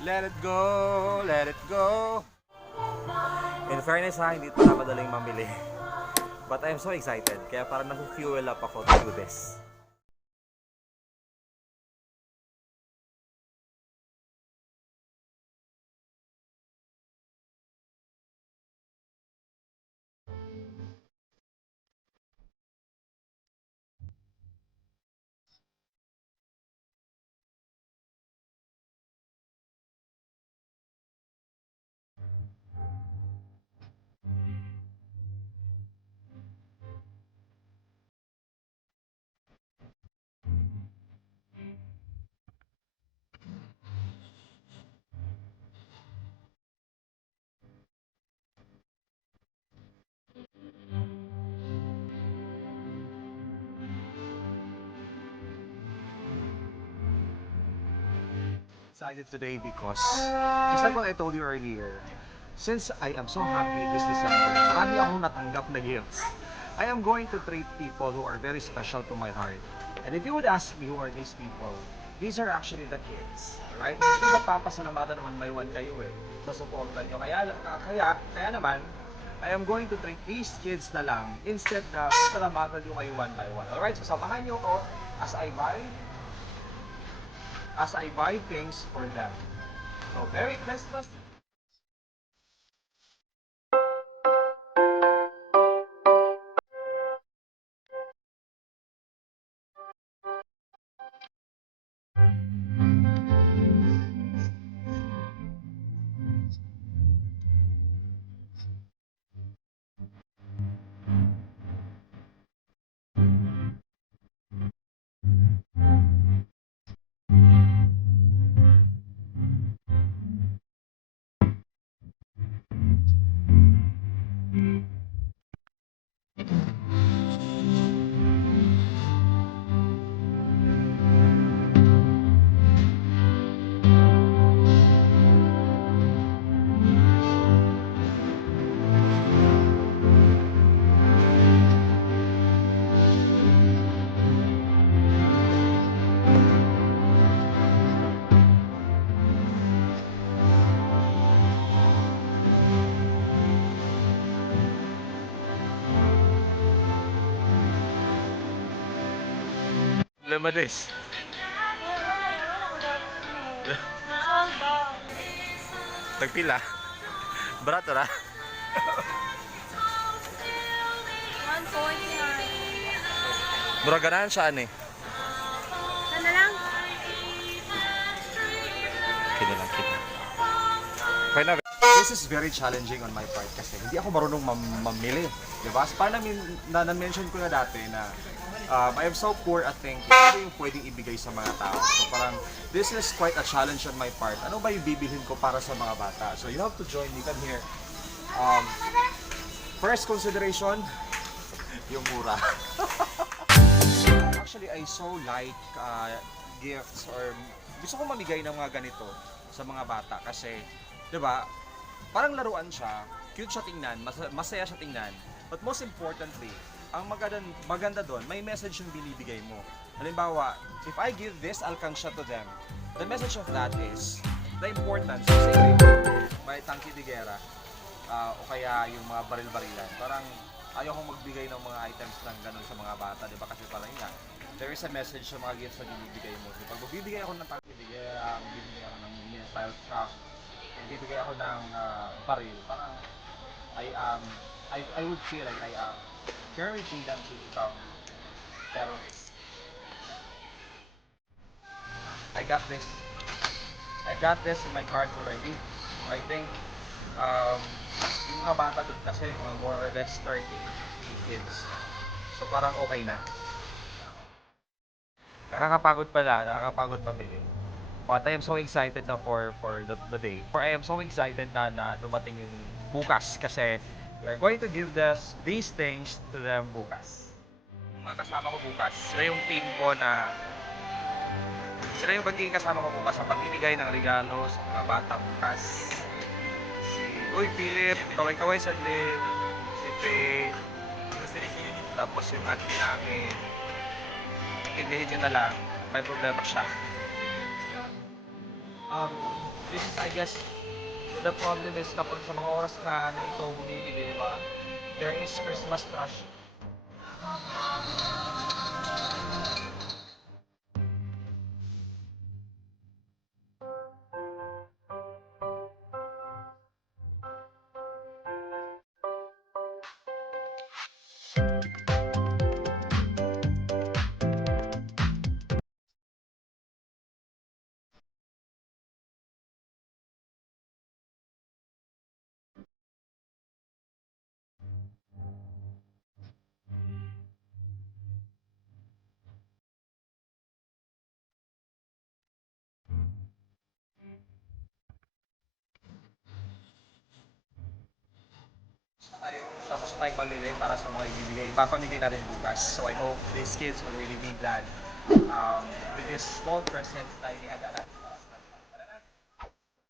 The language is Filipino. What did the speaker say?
Let it go, let it go. In fairness ha, hindi pa madaling mamili. But I'm so excited. Kaya parang nafu-fuel up ako to do this. Excited today because, just like what I told you earlier, since I am so happy this December, marami akong natanggap na gifts. I am going to treat people who are very special to my heart. And if you would ask me who are these people, these are actually the kids. Right? Hindi ba papasalamatan naman may one kayo eh. Nasuportan nyo. Kaya naman, I am going to treat these kids na lang instead na pasalamatan nyo kayo one by one. Alright? So samahan nyo ko as I buy things for them. So, Merry Christmas! Lemonades. Tagpila. Barato na. 149. Mura ganahan siya ani. Ano lang? Kino lang, kino. Okay na. This is very challenging on my part kasi hindi ako marunong mamili. Diba? So, parang na-mention ko na dati na I am so poor at thinking ano yung pwedeng ibigay sa mga tao. So parang this is quite a challenge on my part. Ano ba yung bibilhin ko para sa mga bata? So you have to join me. Come here. First consideration, yung mura. Actually, I so like gifts or gusto ko mamigay ng mga ganito sa mga bata kasi, 'di ba? Parang laruan siya, cute siya tingnan, masaya siya tingnan. But most importantly, ang maganda doon, may message yung binibigay mo. Halimbawa, if I give this, alkang siya to them. The message of that is the importance of saving may tangki de guerra o kaya yung mga baril-barilan. Parang ayaw kong magbigay ng mga items ng ganun sa mga bata, di ba? Kasi parang nga, there is a message sa mga gifts na binibigay mo. So, pag magbibigay ako ng tangki de guerra, magbibigay ako ng mini-style truck, magbibigay ako ng baril, parang I would feel like I am encouraging them to become terrorists. I got this. I got this in my cart already. I think yung mga bata doon kasi more or less 30 kids. So parang okay na. Nakakapagod pamili. But I am so excited na for the day. For I am so excited na dumating yung bukas kasi we're going to give these things to them bukas. Mga kasama ko bukas, sila yung team ko na sila yung magiging kasama ko bukas sa pagbibigay ng regalo sa mga bata bukas. Si Uy Philip, kaway-kaway saglit, si Faye, tapos yung auntie namin. Intindihin nyo na lang, may problema siya. This is, I guess, the problem is kapag sa mga oras na ito bumibili, diba? There is Christmas rush. Tapos tayo pamili para sa mga ibibigay. Ipapamigay natin bukas. So I hope these kids will really be glad with this small present na ihanda natin.